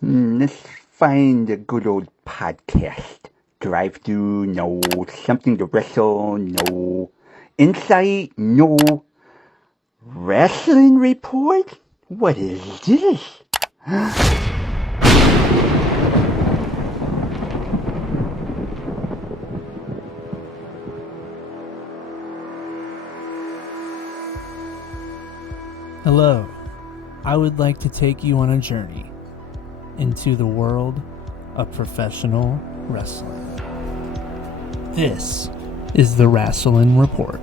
Let's find a good old podcast. Drive through, no. Something to wrestle, no. Insight, no. Wrestling report? What is this? Hello, I would like to take you on a journey into the world of professional wrestling. This is the Rasslin Report.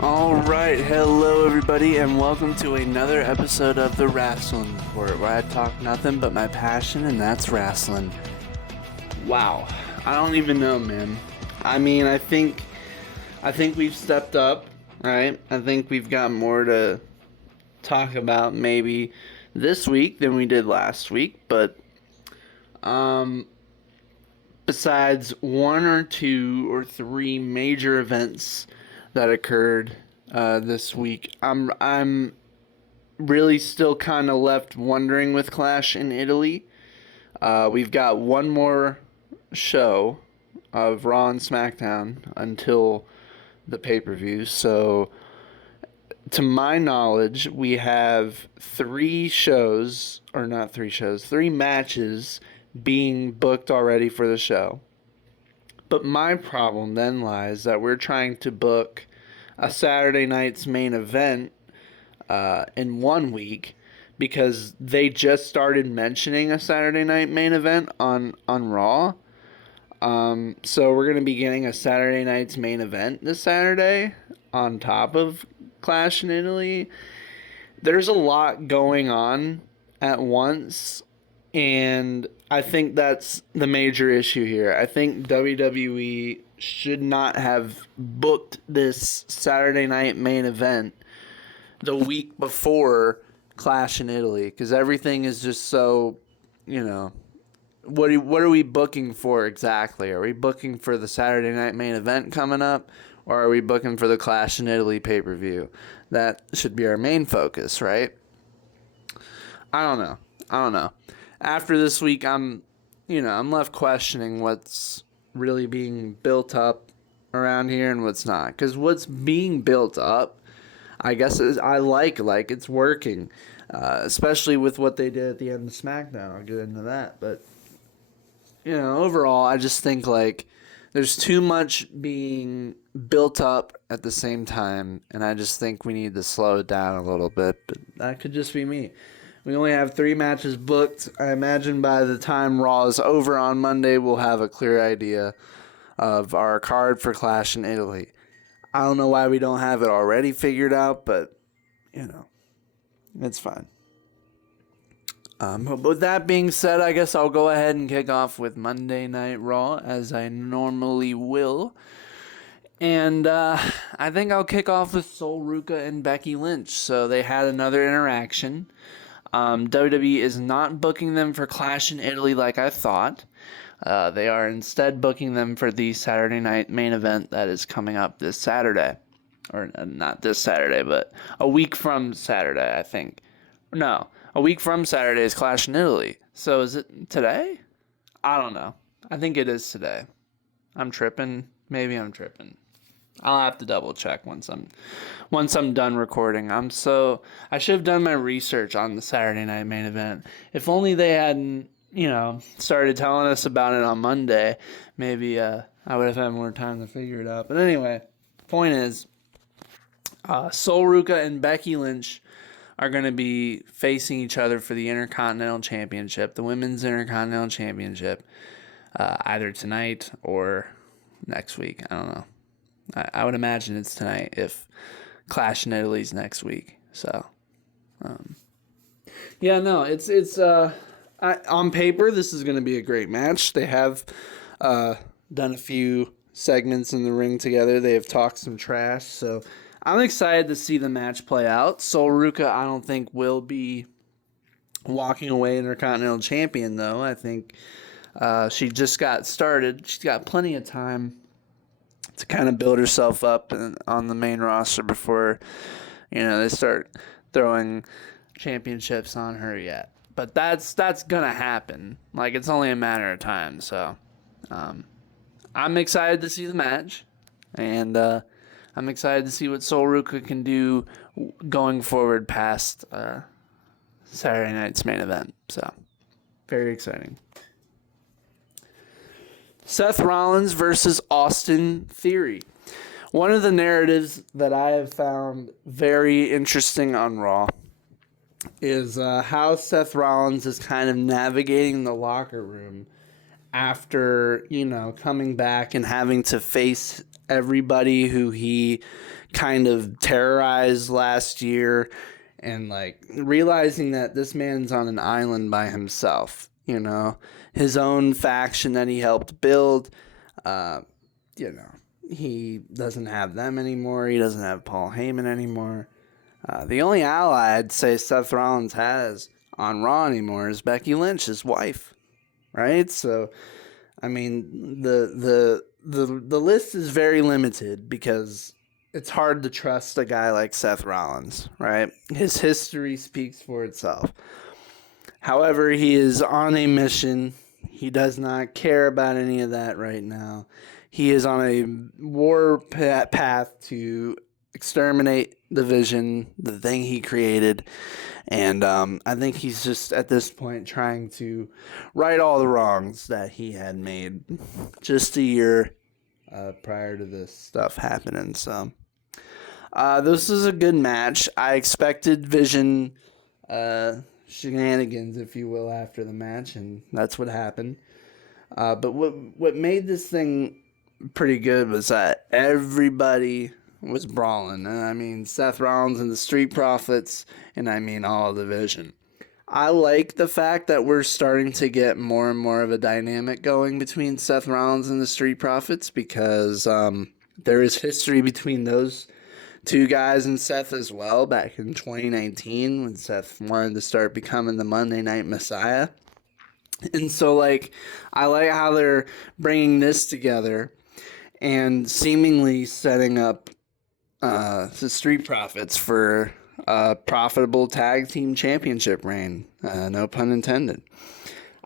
Alright, hello everybody, and welcome to another episode of the Rasslin Report, where I talk nothing but my passion, and that's wrestling. Wow, I don't even know, man. I mean, I think we've stepped up, right? I think we've got more to talk about maybe this week than we did last week, but besides one or two or three major events that occurred this week, I'm really still kind of left wondering with Clash in Italy. We've got one more show of Raw and SmackDown until the pay-per-view. So, to my knowledge, we have three matches being booked already for the show. But my problem then lies that we're trying to book a Saturday night's main event in 1 week, because they just started mentioning a Saturday night main event on Raw. So we're going to be getting a Saturday night's main event this Saturday on top of Clash in Italy. There's a lot going on at once, and I think that's the major issue here. I think WWE should not have booked this Saturday night main event the week before Clash in Italy, because everything is just so, what are we booking for exactly? Are we booking for the Saturday night main event coming up, or are we booking for the Clash in Italy pay-per-view? That should be our main focus, right? I don't know. After this week, I'm left questioning what's really being built up around here and what's not. Because what's being built up, I guess, I like it's working, especially with what they did at the end of SmackDown. I'll get into that, but overall, I just think there's too much being built up at the same time, and I just think we need to slow it down a little bit. But that could just be me. We only have 3 matches booked. I imagine by the time Raw is over on Monday, we'll have a clear idea of our card for Clash in Italy. I don't know why we don't have it already figured out, but it's fine. But with that being said, I guess I'll go ahead and kick off with Monday Night Raw, as I normally will. And I think I'll kick off with Sol Ruca and Becky Lynch. So they had another interaction. WWE is not booking them for Clash in Italy like I thought. They are instead booking them for the Saturday night main event that is coming up this Saturday. Or not this Saturday, but a week from Saturday, I think. No, a week from Saturday is Clash in Italy. So is it today? I don't know. I think it is today. I'm tripping. Maybe I'm tripping. I'll have to double check once I'm done recording. I should have done my research on the Saturday night main event. If only they hadn't, started telling us about it on Monday, maybe I would have had more time to figure it out. But anyway, point is, Sol Ruca and Becky Lynch are going to be facing each other for the Intercontinental Championship, the Women's Intercontinental Championship, either tonight or next week. I don't know. I would imagine it's tonight if Clash in Italy's next week. So, it's on paper, this is going to be a great match. They have done a few segments in the ring together. They have talked some trash, so I'm excited to see the match play out. Sol Ruca, I don't think, will be walking away Intercontinental Champion, though. I think she just got started. She's got plenty of time to kind of build herself up on the main roster before, they start throwing championships on her yet. But that's gonna happen. Like, it's only a matter of time. So, I'm excited to see the match, and I'm excited to see what Sol Ruca can do going forward past Saturday night's main event. So, very exciting. Seth Rollins versus Austin Theory. One of the narratives that I have found very interesting on Raw is how Seth Rollins is kind of navigating the locker room after, coming back and having to face everybody who he kind of terrorized last year, and like realizing that this man's on an island by himself, his own faction that he helped build, he doesn't have them anymore. He doesn't have Paul Heyman anymore. The only ally I'd say Seth Rollins has on Raw anymore is Becky Lynch, his wife, right? So, I mean, the list is very limited because it's hard to trust a guy like Seth Rollins, right? His history speaks for itself. However, he is on a mission. He does not care about any of that right now. He is on a war path to exterminate the Vision, the thing he created. And I think he's just at this point trying to right all the wrongs that he had made just a year prior to this stuff happening. So this is a good match. I expected Vision shenanigans, if you will, after the match, and that's what happened. But what made this thing pretty good was that everybody was brawling. And I mean Seth Rollins and the Street Profits, and I mean all of the Vision. I like the fact that we're starting to get more and more of a dynamic going between Seth Rollins and the Street Profits, because there is history between those two guys and Seth as well back in 2019 when Seth wanted to start becoming the Monday Night Messiah. And so, like, I like how they're bringing this together and seemingly setting up the Street Profits for a profitable tag team championship reign. No pun intended.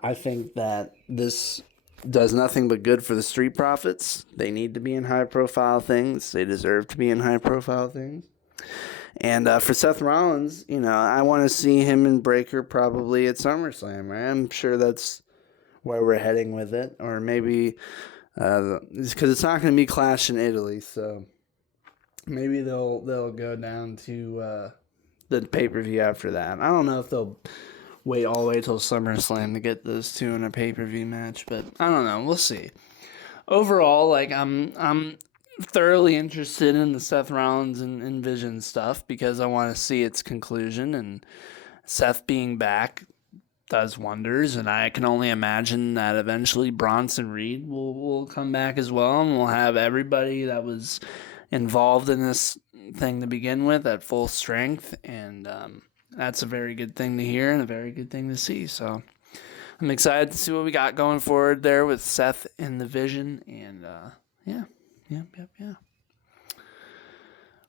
I think that this does nothing but good for the Street Profits. They need to be in high-profile things. They deserve to be in high-profile things. And for Seth Rollins, I want to see him and Breaker probably at SummerSlam, right? I'm sure that's where we're heading with it. Or maybe, because it's not going to be Clash in Italy, so maybe they'll go down to the pay-per-view after that. I don't know if they'll wait all the way till SummerSlam to get those two in a pay-per-view match, but I don't know. We'll see. Overall, like, I'm thoroughly interested in the Seth Rollins and Vision stuff because I want to see its conclusion, and Seth being back does wonders, and I can only imagine that eventually Bronson Reed will come back as well, and we'll have everybody that was involved in this thing to begin with at full strength, and that's a very good thing to hear and a very good thing to see. So I'm excited to see what we got going forward there with Seth and the Vision, and yeah.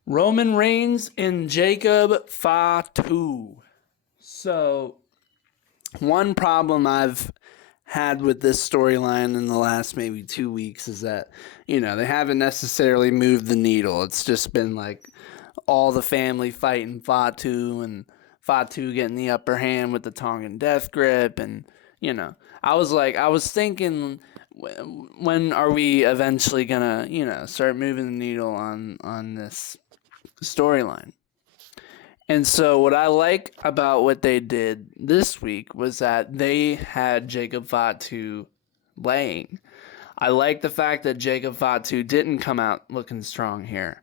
Roman Reigns and Jacob Fatu. So, one problem I've had with this storyline in the last maybe 2 weeks is that, they haven't necessarily moved the needle. It's just been like all the family fighting Fatu and Fatu getting the upper hand with the Tongan death grip. And, I was thinking, when are we eventually gonna, start moving the needle on this storyline? And so what I like about what they did this week was that they had Jacob Fatu laying. I like the fact that Jacob Fatu didn't come out looking strong here.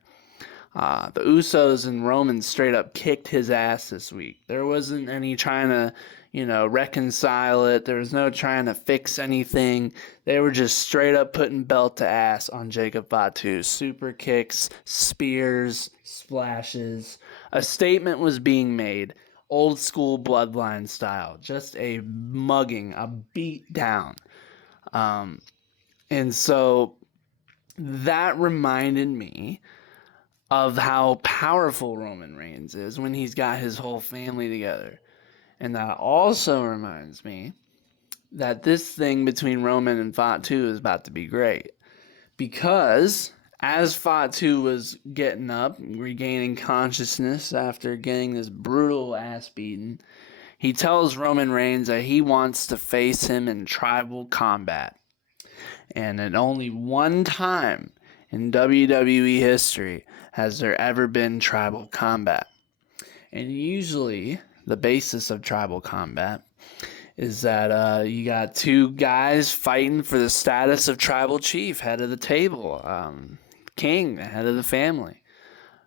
The Usos and Roman straight up kicked his ass this week. There wasn't any trying to, reconcile it. There was no trying to fix anything. They were just straight up putting belt to ass on Jacob Fatu. Super kicks, spears, splashes. A statement was being made, old school bloodline style. Just a mugging, a beat down. And so that reminded me of how powerful Roman Reigns is when he's got his whole family together. And that also reminds me that this thing between Roman and Fatu is about to be great. Because as Fatu was getting up, regaining consciousness after getting this brutal ass beaten, he tells Roman Reigns that he wants to face him in tribal combat. And at only one time in WWE history has there ever been tribal combat. And usually the basis of tribal combat is that you got two guys fighting for the status of tribal chief, head of the table, king, head of the family.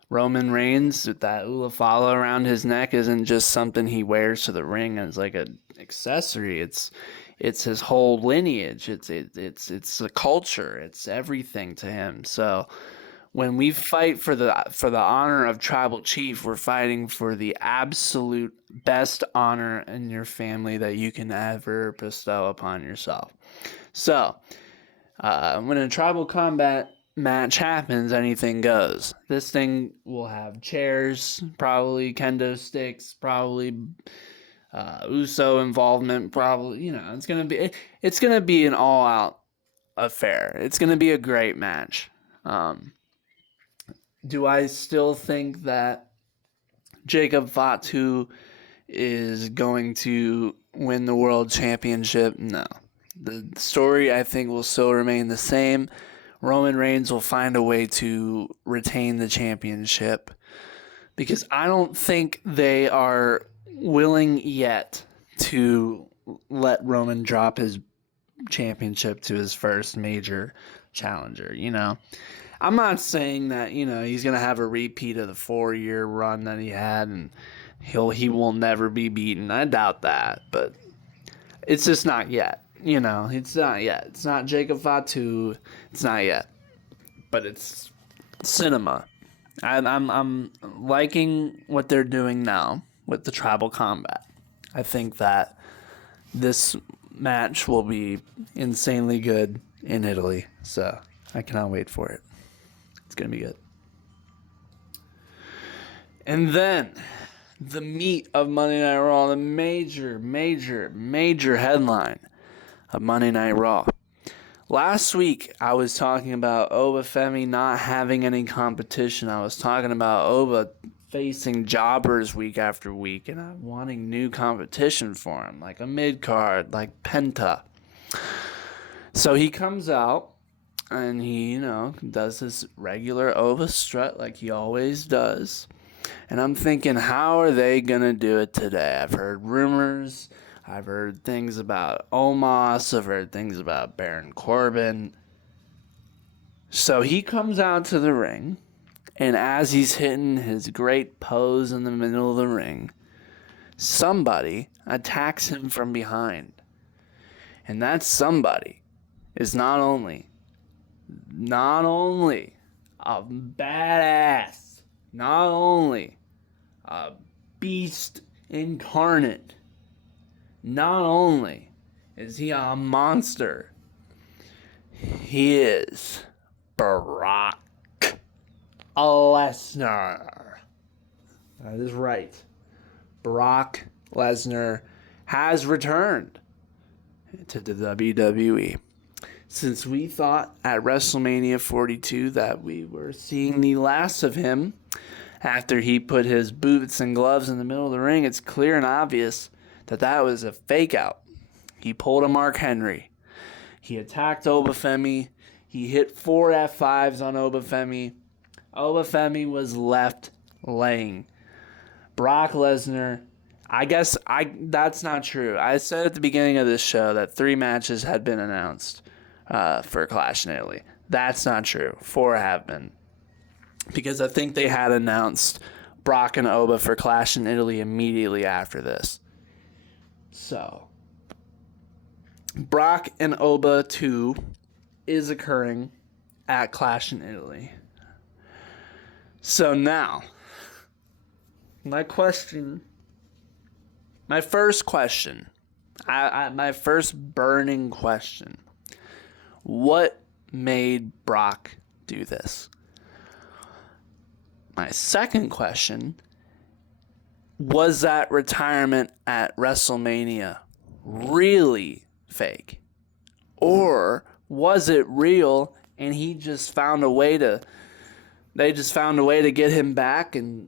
Roman Reigns, with that ulafala around his neck, isn't just something he wears to the ring as like an accessory. It's his whole lineage. It's the culture. It's everything to him. So when we fight for the honor of tribal chief, we're fighting for the absolute best honor in your family that you can ever bestow upon yourself. So when a tribal combat match happens, anything goes. This thing will have chairs, probably kendo sticks, probably Uso involvement, probably. It's gonna be an all out affair. It's gonna be a great match. Do I still think that Jacob Fatu is going to win the world championship? No. The story, I think, will still remain the same. Roman Reigns will find a way to retain the championship because I don't think they are willing yet to let Roman drop his championship to his first major challenger, I'm not saying that, he's going to have a repeat of the 4-year run that he had and he will never be beaten. I doubt that, but it's just not yet. It's not yet. It's not Jacob Fatu. It's not yet. But it's cinema. I'm liking what they're doing now with the tribal combat. I think that this match will be insanely good in Italy. So I cannot wait for it. It's going to be good. And then the meat of Monday Night Raw, the major headline of Monday Night Raw. Last week, I was talking about Obafemi not having any competition. I was talking about Oba facing jobbers week after week and wanting new competition for him, like a mid-card, like Penta. So he comes out and he, does his regular Oba strut like he always does. And I'm thinking, how are they going to do it today? I've heard rumors. I've heard things about Omos. I've heard things about Baron Corbin. So he comes out to the ring, and as he's hitting his great pose in the middle of the ring, somebody attacks him from behind. And that somebody is not only a badass, not only a beast incarnate, not only is he a monster, he is Brock Lesnar. That is right. Brock Lesnar has returned to the WWE. Since we thought at Wrestlemania 42 that we were seeing the last of him after he put his boots and gloves in the middle of the ring, it's clear and obvious that was a fake out. He pulled a Mark Henry. He attacked Obafemi. He hit 4 F5s on Obafemi. Obafemi was left laying. Brock Lesnar, that's not true. I said at the beginning of this show that 3 matches had been announced for Clash in Italy. That's not true. 4 have been. Because I think they had announced Brock and Oba for Clash in Italy immediately after this. So, Brock and Oba 2 is occurring at Clash in Italy. So now, my first burning question, what made Brock do this. My second question, was that retirement at WrestleMania really fake? Or was it real and they just found a way to get him back and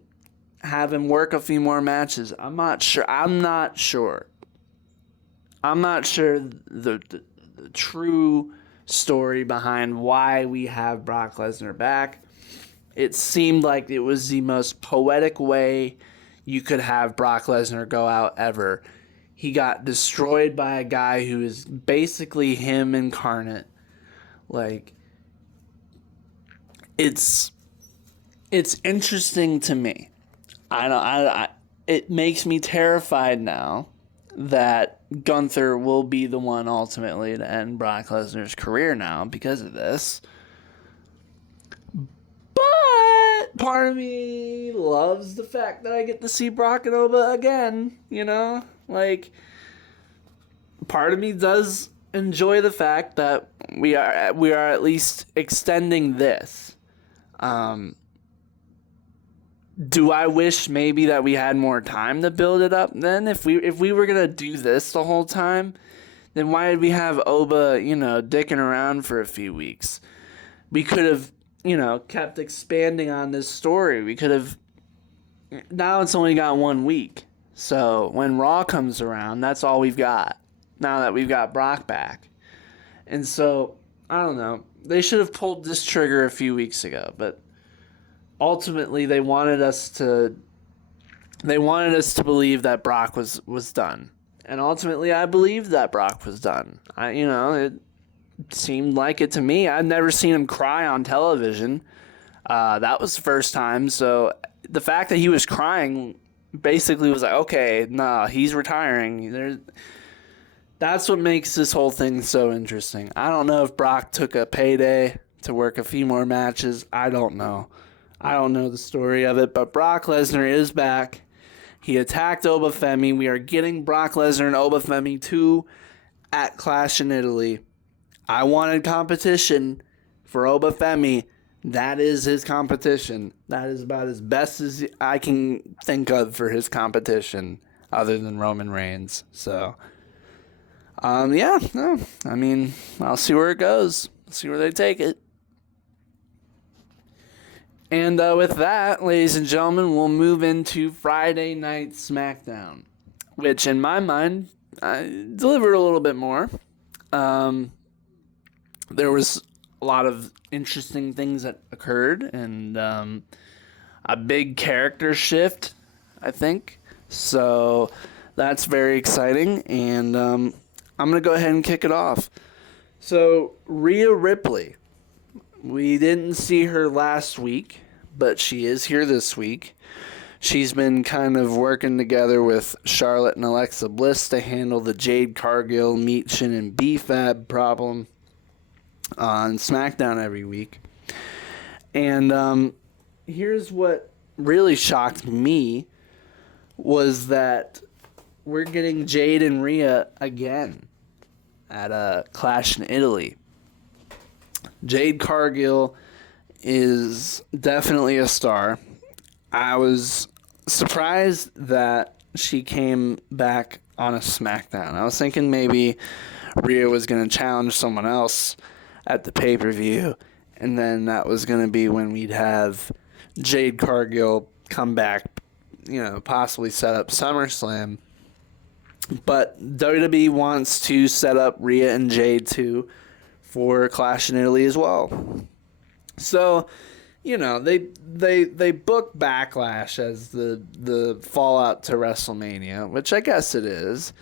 have him work a few more matches? I'm not sure the true story behind why we have Brock Lesnar back. It seemed like it was the most poetic way you could have Brock Lesnar go out ever. He got destroyed by a guy who is basically him incarnate. Like, it's interesting to me. It makes me terrified now that Gunther will be the one ultimately to end Brock Lesnar's career now because of this. But part of me loves the fact that I get to see Brock and Oba again, you know? Like, part of me does enjoy the fact that we are at least extending this. Do I wish maybe that we had more time to build it up then? If we were going to do this the whole time, then why did we have Oba, dicking around for a few weeks? We could have, kept expanding on this story. We could have... Now it's only got 1 week. So when Raw comes around, that's all we've got. Now that we've got Brock back. And so, I don't know. They should have pulled this trigger a few weeks ago, but... Ultimately, they wanted us to believe that Brock was done. And ultimately, I believed that Brock was done. It seemed like it to me. I'd never seen him cry on television. That was the first time. So the fact that he was crying basically was like, okay, nah, he's retiring. That's what makes this whole thing so interesting. I don't know if Brock took a payday to work a few more matches. I don't know. I don't know the story of it, but Brock Lesnar is back. He attacked Obafemi. We are getting Brock Lesnar and Obafemi 2 at Clash in Italy. I wanted competition for Obafemi. That is his competition. That is about as best as I can think of for his competition, other than Roman Reigns. So, I'll see where it goes. See where they take it. And with that, ladies and gentlemen, we'll move into Friday Night SmackDown, which in my mind delivered a little bit more. There was a lot of interesting things that occurred, and a big character shift, I think. So that's very exciting, and I'm going to go ahead and kick it off. So Rhea Ripley. We didn't see her last week, but she is here this week. She's been kind of working together with Charlotte and Alexa Bliss to handle the Jade Cargill, Meat Shin, and B-Fab problem on SmackDown every week. And here's what really shocked me was that we're getting Jade and Rhea again at a Clash in Italy. Jade Cargill is definitely a star. I was surprised that she came back on a SmackDown. I was thinking maybe Rhea was going to challenge someone else at the pay-per-view, and then that was going to be when we'd have Jade Cargill come back, possibly set up SummerSlam. But WWE wants to set up Rhea and Jade too for Clash in Italy as well. So, they book Backlash as the fallout to WrestleMania, which I guess it is.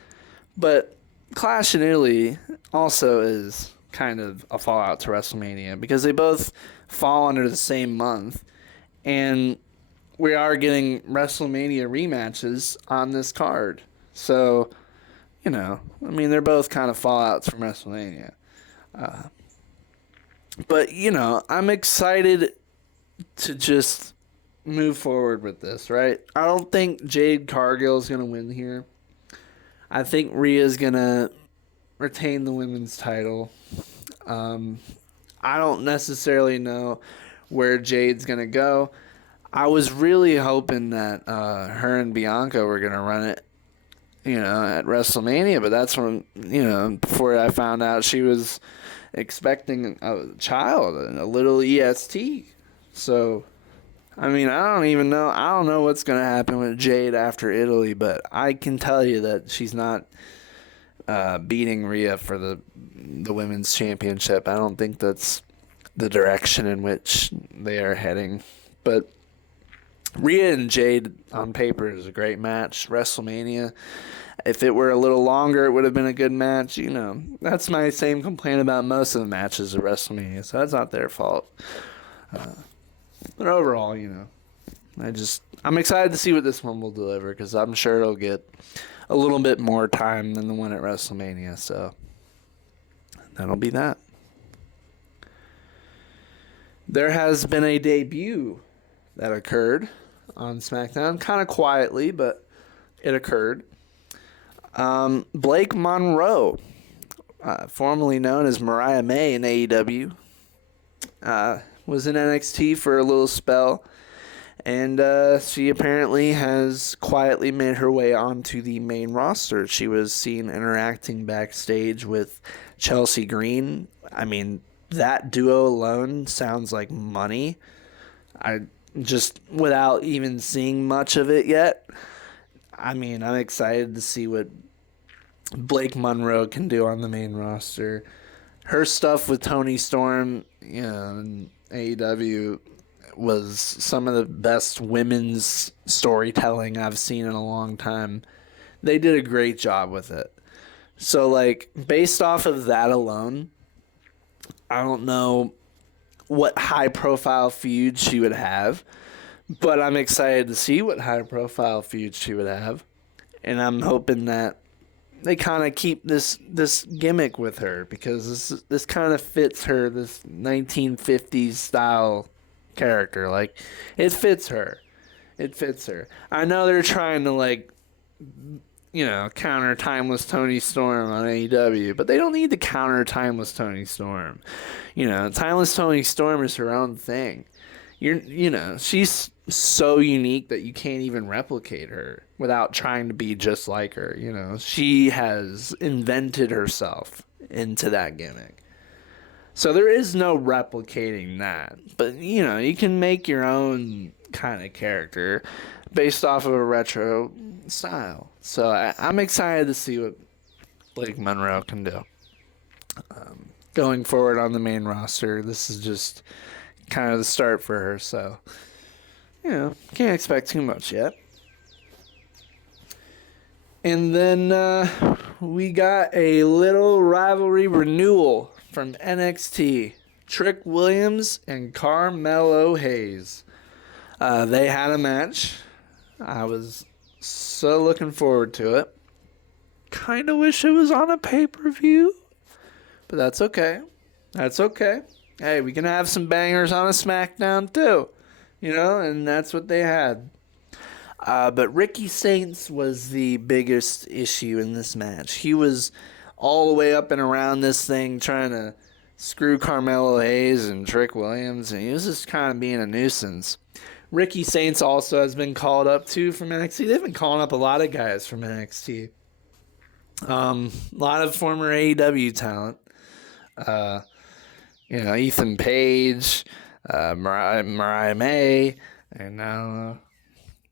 But Clash in Italy also is kind of a fallout to WrestleMania because they both fall under the same month. And we are getting WrestleMania rematches on this card. So, they're both kind of fallouts from WrestleMania. But, I'm excited to just move forward with this, right? I don't think Jade Cargill is going to win here. I think Rhea's going to retain the women's title. I don't necessarily know where Jade's going to go. I was really hoping that her and Bianca were going to run it, at WrestleMania, but that's when, before I found out she was expecting a child, a little EST. So, I don't know what's going to happen with Jade after Italy, but I can tell you that she's not beating Rhea for the women's championship. I don't think that's the direction in which they are heading. But Rhea and Jade on paper is a great match. WrestleMania, if it were a little longer, it would have been a good match. That's my same complaint about most of the matches at WrestleMania, so that's not their fault. But overall, I'm excited to see what this one will deliver, because I'm sure it'll get a little bit more time than the one at WrestleMania, so that'll be that. There has been a debut that occurred on SmackDown, kind of quietly, but it occurred. Blake Monroe, formerly known as Mariah May in AEW, was in NXT for a little spell, and she apparently has quietly made her way onto the main roster. She was seen interacting backstage with Chelsea Green. I mean, that duo alone sounds like money. I just, without even seeing much of it yet, I'm excited to see what Blake Monroe can do on the main roster. Her stuff with Toni Storm, in AEW was some of the best women's storytelling I've seen in a long time. They did a great job with it. So, based off of that alone, I don't know what high-profile feud she would have, but I'm excited to see what high-profile feud she would have, and I'm hoping that they kind of keep this gimmick with her, because this kind of fits her, this 1950s style character. It fits her. It fits her. I know they're trying to counter Timeless Toni Storm on AEW, but they don't need to counter Timeless Toni Storm. Timeless Toni Storm is her own thing. She's so unique that you can't even replicate her without trying to be just like her. She has invented herself into that gimmick. So there is no replicating that. But, you can make your own kind of character based off of a retro style. So I'm excited to see what Blake Monroe can do. Going forward on the main roster, this is just kind of the start for her. So, can't expect too much yet. And then we got a little rivalry renewal from NXT. Trick Williams and Carmelo Hayes. They had a match. I was so looking forward to it. Kind of wish it was on a pay-per-view, but that's okay. That's okay. Hey, we can have some bangers on a SmackDown too, and that's what they had. But Ricky Saints was the biggest issue in this match. He was all the way up and around this thing trying to screw Carmelo Hayes and Trick Williams, and he was just kind of being a nuisance. Ricky Saints also has been called up too from NXT. They've been calling up a lot of guys from NXT. A lot of former AEW talent. Ethan Page, Mariah May, and now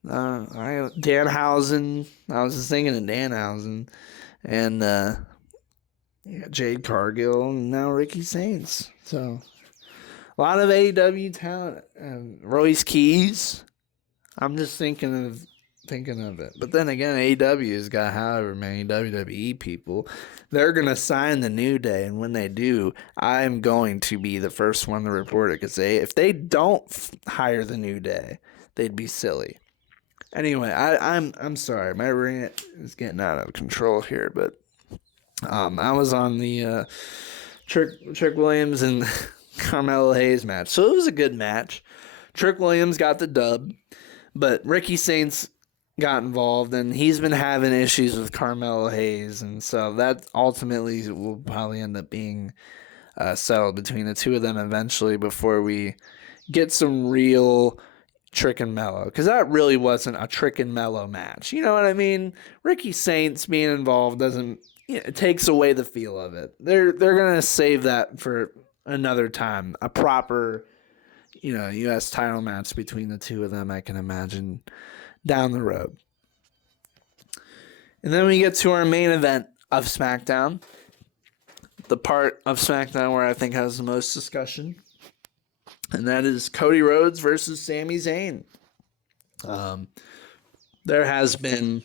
Danhausen. I was just thinking of Danhausen, and Jade Cargill, and now Ricky Saints. So a lot of AEW talent. Royce Keys. I'm just thinking of it. But then again, AEW has got however many WWE people. They're going to sign the New Day, and when they do, I'm going to be the first one to report it, because if they don't hire the New Day, they'd be silly. Anyway, I'm sorry. My rant is getting out of control here, but I was on the Trick Williams and Carmelo Hayes match. So it was a good match. Trick Williams got the dub, but Ricky Saints got involved, and he's been having issues with Carmelo Hayes, and so that ultimately will probably end up being settled between the two of them eventually before we get some real Trick and Mellow, because that really wasn't a Trick and Mellow match. You know what I mean? Ricky Saints being involved doesn't, it takes away the feel of it. They're gonna save that for another time. A proper, U.S. title match between the two of them, I can imagine down the road. And then we get to our main event of SmackDown, the part of SmackDown where I think has the most discussion. And that is Cody Rhodes versus Sami Zayn. There has been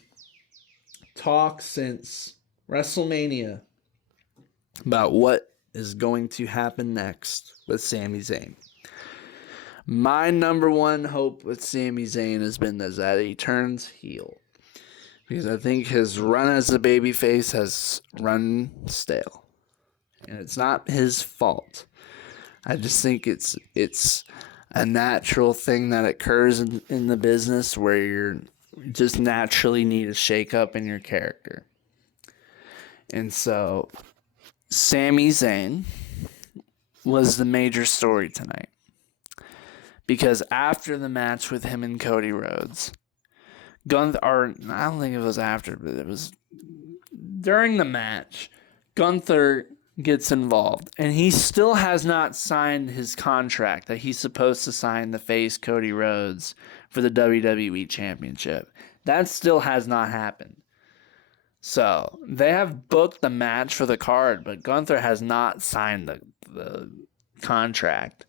talk since WrestleMania about what is going to happen next with Sami Zayn. My number one hope with Sami Zayn has been that he turns heel. Because I think his run as a babyface has run stale. And it's not his fault. I just think it's a natural thing that occurs in the business where you just naturally need a shake-up in your character. And so, Sami Zayn was the major story tonight. Because after the match with him and Cody Rhodes, I don't think it was after, but it was during the match, Gunther gets involved, and he still has not signed his contract that he's supposed to sign to face Cody Rhodes for the WWE Championship. That still has not happened. So, they have booked the match for the card, but Gunther has not signed the contract.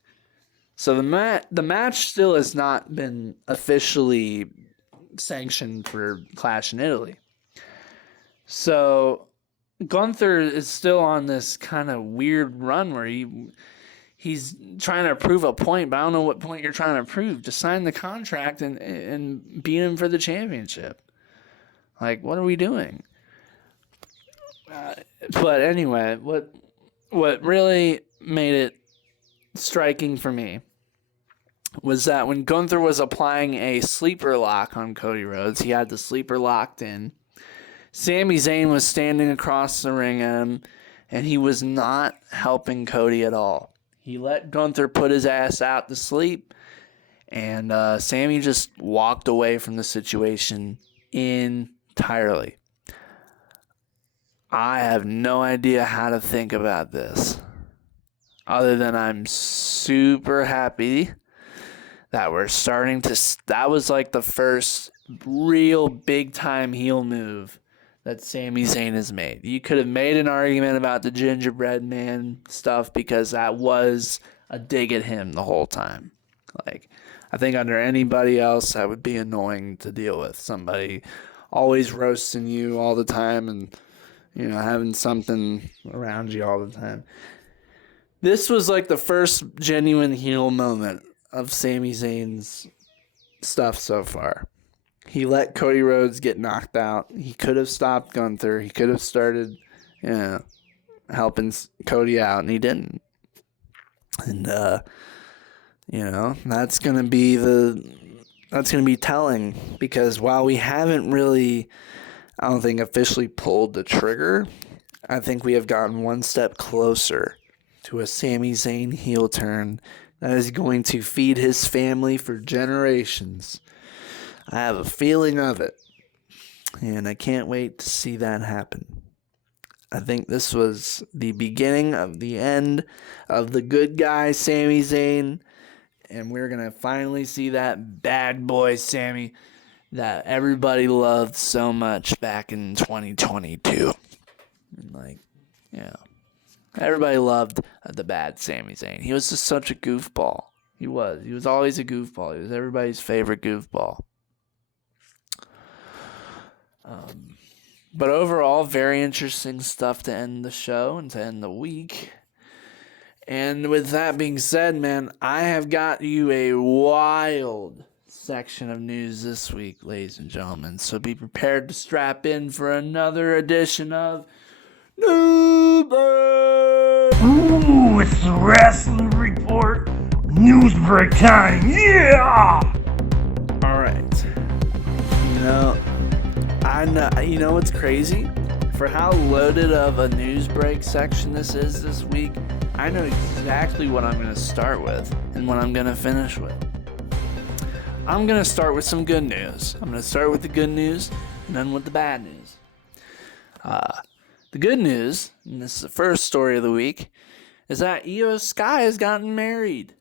So, the match still has not been officially sanctioned for Clash in Italy. So, Gunther is still on this kind of weird run where he's trying to prove a point, but I don't know what point you're trying to prove. Just sign the contract and beat him for the championship. Like, what are we doing? But anyway, what really made it striking for me was that when Gunther was applying a sleeper lock on Cody Rhodes, he had the sleeper locked in. Sami Zayn was standing across the ring at him, and he was not helping Cody at all. He let Gunther put his ass out to sleep, and Sami just walked away from the situation entirely. I have no idea how to think about this, other than I'm super happy that we're starting to... That was like the first real big-time heel move that Sami Zayn has made. You could have made an argument about the gingerbread man stuff because that was a dig at him the whole time. Like, I think under anybody else, that would be annoying to deal with. Somebody always roasting you all the time and, having something around you all the time. This was like the first genuine heel moment of Sami Zayn's stuff so far. He let Cody Rhodes get knocked out. He could have stopped Gunther. He could have started, helping Cody out, and he didn't. And that's gonna be telling, because while we haven't really, I don't think, officially pulled the trigger, I think we have gotten one step closer to a Sami Zayn heel turn that is going to feed his family for generations. I have a feeling of it, and I can't wait to see that happen. I think this was the beginning of the end of the good guy Sami Zayn, and we're going to finally see that bad boy Sami that everybody loved so much back in 2022. Everybody loved the bad Sami Zayn. He was just such a goofball. He was always a goofball. He was everybody's favorite goofball. But overall, very interesting stuff to end the show and to end the week. And with that being said, man, I have got you a wild section of news this week, ladies and gentlemen. So be prepared to strap in for another edition of News Break. Ooh, it's the Wrestling Report. News break time, yeah! Alright. I know. You know what's crazy? For how loaded of a news break section this is this week, I know exactly what I'm going to start with and what I'm going to finish with. I'm going to start with some good news. I'm going to start with the good news and then with the bad news. The good news, and this is the first story of the week, is that Io Sky has gotten married.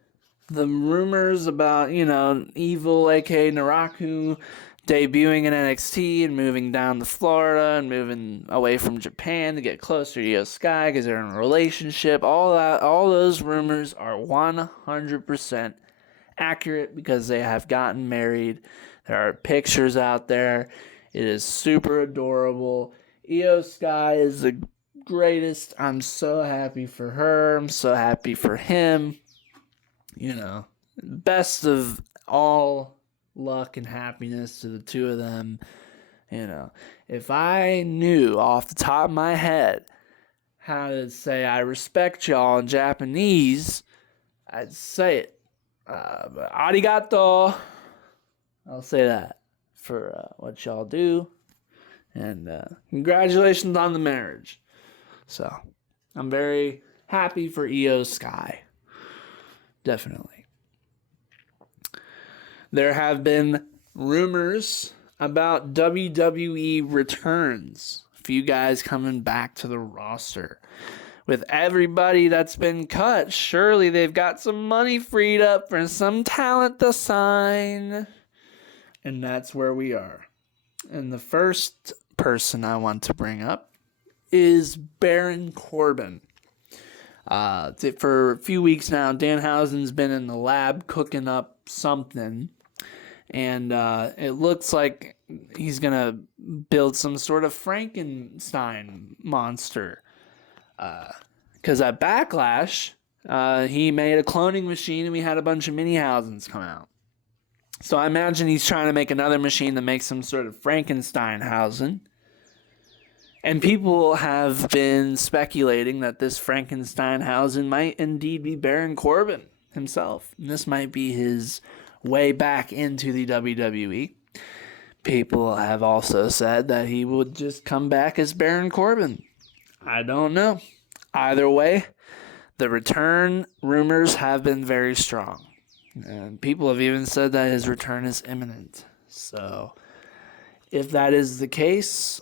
The rumors about, Evil, aka Naraku, debuting in NXT and moving down to Florida and moving away from Japan to get closer to Io Sky because they're in a relationship. All those rumors are 100% accurate because they have gotten married. There are pictures out there. It is super adorable. Io Sky is the greatest. I'm so happy for her. I'm so happy for him. Best of all luck and happiness to the two of them. If I knew off the top of my head how to say I respect y'all in Japanese, I'd say it. Arigato. I'll say that for what y'all do. And congratulations on the marriage. So, I'm very happy for Io Sky. Definitely. There have been rumors about WWE returns. A few guys coming back to the roster. With everybody that's been cut, surely they've got some money freed up for some talent to sign. And that's where we are. And the first person I want to bring up is Baron Corbin. For a few weeks now, Danhausen's been in the lab cooking up something. And it looks like he's going to build some sort of Frankenstein monster. Because at Backlash, he made a cloning machine and we had a bunch of mini-Hausens come out. So I imagine he's trying to make another machine that makes some sort of Frankensteinhausen. And people have been speculating that this Frankensteinhausen might indeed be Baron Corbin himself. And this might be his way back into the WWE. People have also said that he would just come back as Baron Corbin. I don't know. Either way, the return rumors have been very strong. And people have even said that his return is imminent. So, if that is the case,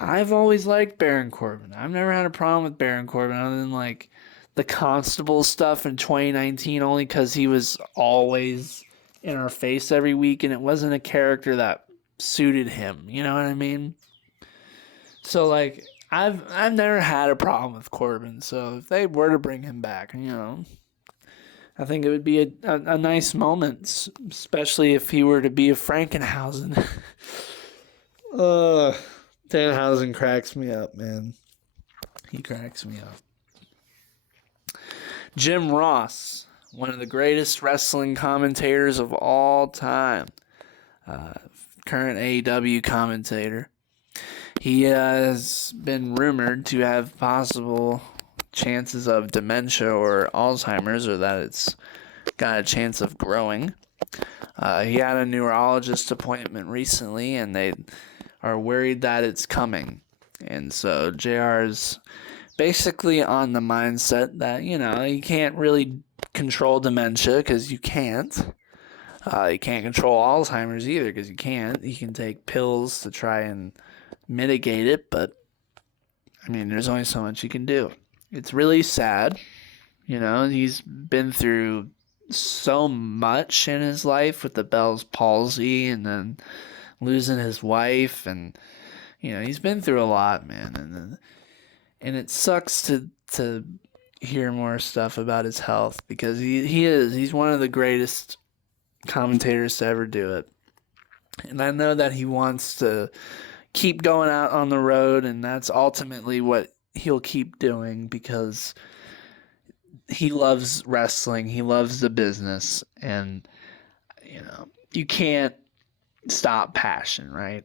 I've always liked Baron Corbin. I've never had a problem with Baron Corbin other than like the Constable stuff in 2019, only because he was always in our face every week and it wasn't a character that suited him. You know what I mean? So like I've never had a problem with Corbin. So if they were to bring him back, I think it would be a nice moment, especially if he were to be a Frankenhausen. Danhausen cracks me up, man. He cracks me up. Jim Ross, one of the greatest wrestling commentators of all time. Current AEW commentator. He has been rumored to have possible chances of dementia or Alzheimer's, or that it's got a chance of growing. He had a neurologist appointment recently, and they are worried that it's coming. And so JR's basically on the mindset that, you can't really control dementia because you can't. You can't control Alzheimer's either because you can't. You can take pills to try and mitigate it, but, there's only so much you can do. It's really sad. He's been through so much in his life with the Bell's palsy and then losing his wife, and he's been through a lot, man, and it sucks to hear more stuff about his health because he's one of the greatest commentators to ever do it. And I know that he wants to keep going out on the road, and that's ultimately what he'll keep doing because he loves wrestling, he loves the business, and you can't stop passion, right?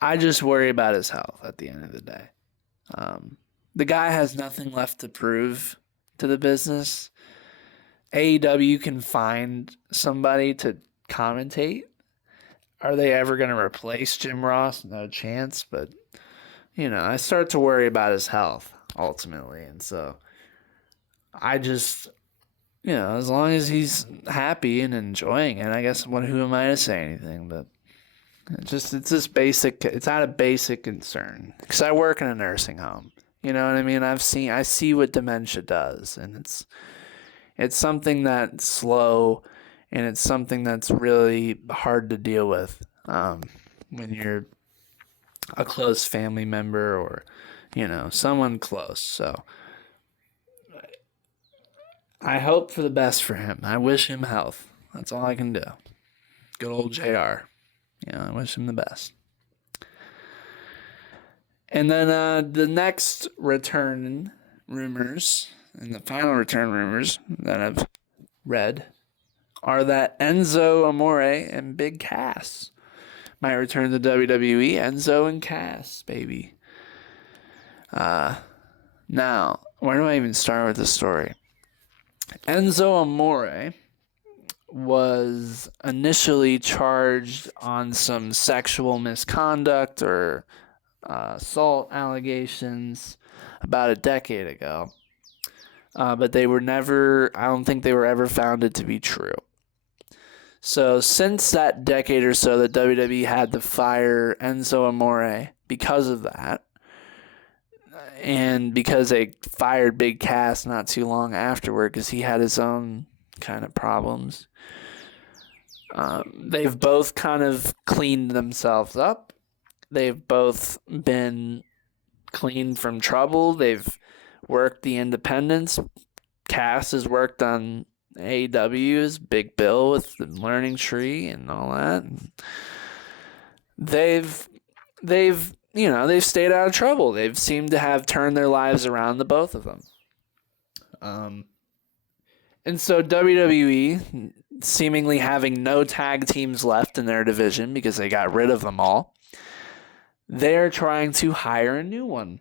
I just worry about his health at the end of the day. The guy has nothing left to prove to the business. AEW can find somebody to commentate. Are they ever going to replace Jim Ross? No chance, but I start to worry about his health ultimately, and so I just, as long as he's happy and enjoying it, I guess who am I to say anything? But it's just basic. It's out of basic concern because I work in a nursing home. You know what I mean? I see what dementia does, and it's something that's slow, and it's something that's really hard to deal with when you're a close family member or someone close. So I hope for the best for him. I wish him health. That's all I can do. Good old JR. I wish him the best. And then the next return rumors, and the final return rumors that I've read, are that Enzo Amore and Big Cass might return to WWE. Enzo and Cass, baby. Now, where do I even start with this story? Enzo Amore was initially charged on some sexual misconduct or assault allegations about a decade ago. But they were I don't think they were ever found to be true. So since that decade or so, the WWE had to fire Enzo Amore because of that. And because they fired Big Cass not too long afterward because he had his own kind of problems. They've both kind of cleaned themselves up. They've both been clean from trouble. They've worked the independents. Cass has worked on AEW's Big Bill with the Learning Tree and all that. They've stayed out of trouble. They've seemed to have turned their lives around, the both of them. And so WWE, seemingly having no tag teams left in their division because they got rid of them all, they're trying to hire a new one.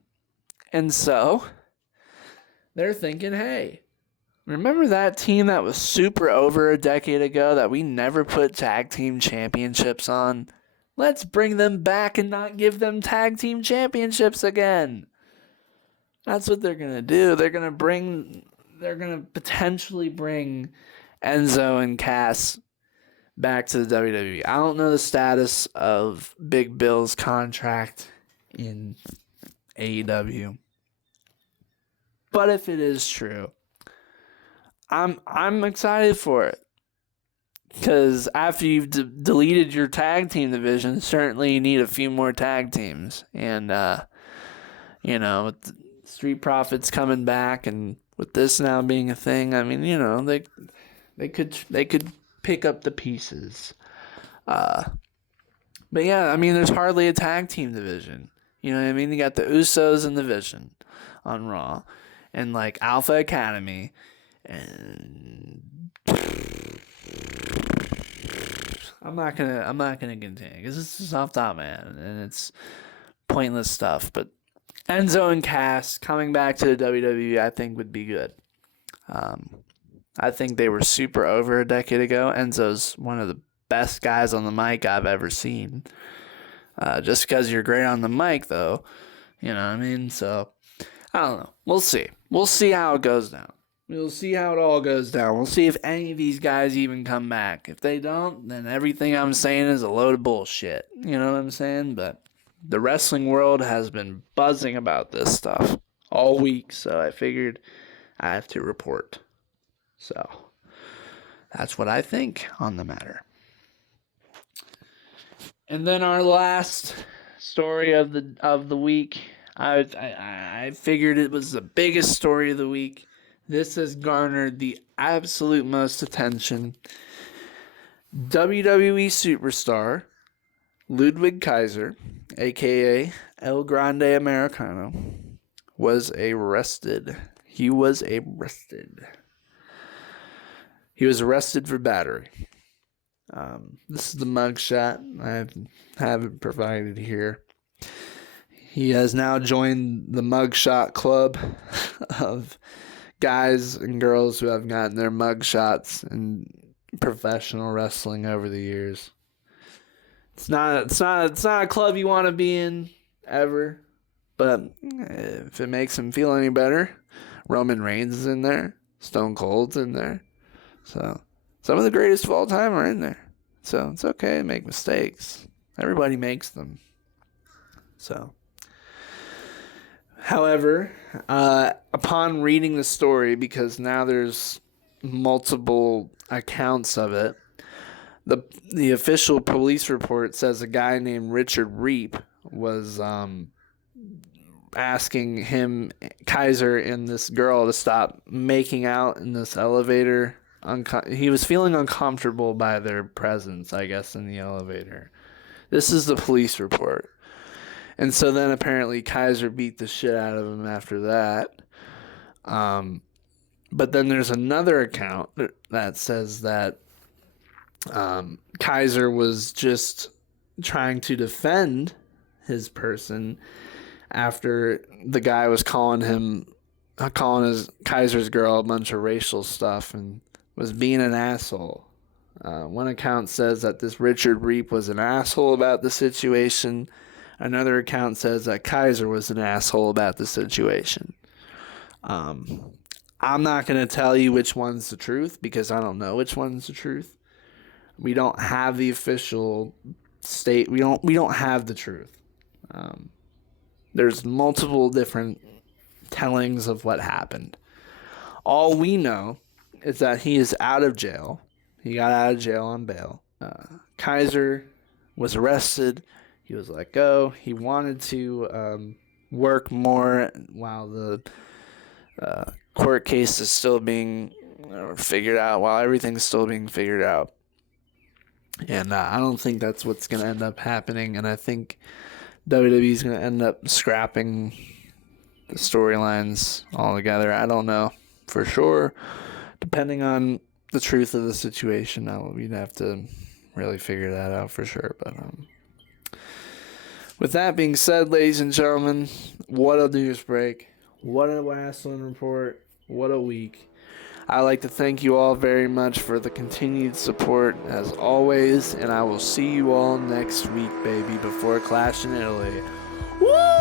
And so they're thinking, hey, remember that team that was super over a decade ago that we never put tag team championships on? Let's bring them back and not give them tag team championships again. That's what they're going to do. They're going to potentially bring Enzo and Cass back to the WWE. I don't know the status of Big Bill's contract in AEW. But if it is true, I'm excited for it. Because after you've deleted your tag team division, certainly you need a few more tag teams. And, with Street Profits coming back and with this now being a thing, I mean, they could pick up the pieces. But yeah, I mean, there's hardly a tag team division. You know what I mean? You got the Usos in the Vision on Raw and like Alpha Academy and I'm not gonna continue because it's just off top, man, and it's pointless stuff. But Enzo and Cass coming back to the WWE, I think would be good. I think they were super over a decade ago. Enzo's one of the best guys on the mic I've ever seen. Just because you're great on the mic, though, you know what I mean? So, I don't know. We'll see. We'll see how it goes down. We'll see how it all goes down. We'll see if any of these guys even come back. If they don't, then everything I'm saying is a load of bullshit. You know what I'm saying? But the wrestling world has been buzzing about this stuff all week, so I figured I have to report. So, that's what I think on the matter. And then our last story of the week, I figured it was the biggest story of the week. This has garnered the absolute most attention. WWE superstar Ludwig Kaiser, aka El Grande Americano, was arrested. He was arrested for battery. This is the mugshot. I have it provided here. He has now joined the mugshot club of guys and girls who have gotten their mugshots in professional wrestling over the years. It's not a club you want to be in ever, but if it makes him feel any better, Roman Reigns is in there. Stone Cold's in there. So some of the greatest of all time are in there. So it's okay to make mistakes. Everybody makes them. So, however, upon reading the story, because now there's multiple accounts of it, the official police report says a guy named Richard Reap was asking him, Kaiser, and this girl to stop making out in this elevator. He was feeling uncomfortable by their presence, I guess, in the elevator. This is the police report. And so then apparently Kaiser beat the shit out of him after that. But then there's another account that says that Kaiser was just trying to defend his person after the guy was calling his Kaiser's girl a bunch of racial stuff and was being an asshole. One account says that this Richard Reap was an asshole about the situation. Another account says that Kaiser was an asshole about the situation. I'm not going to tell you which one's the truth because I don't know which one's the truth. We don't have the official state. We don't have the truth. There's multiple different tellings of what happened. All we know is that he is out of jail. He got out of jail on bail. Kaiser was arrested. He was let go. He wanted to work more while the court case is still being figured out, while everything's still being figured out. And I don't think that's what's going to end up happening. And I think WWE's going to end up scrapping the storylines altogether. I don't know for sure. Depending on the truth of the situation, we'd have to really figure that out for sure. But with that being said, ladies and gentlemen, what a news break. What a Rasslin report. What a week. I'd like to thank you all very much for the continued support as always, and I will see you all next week, baby, before Clash in Italy. Woo!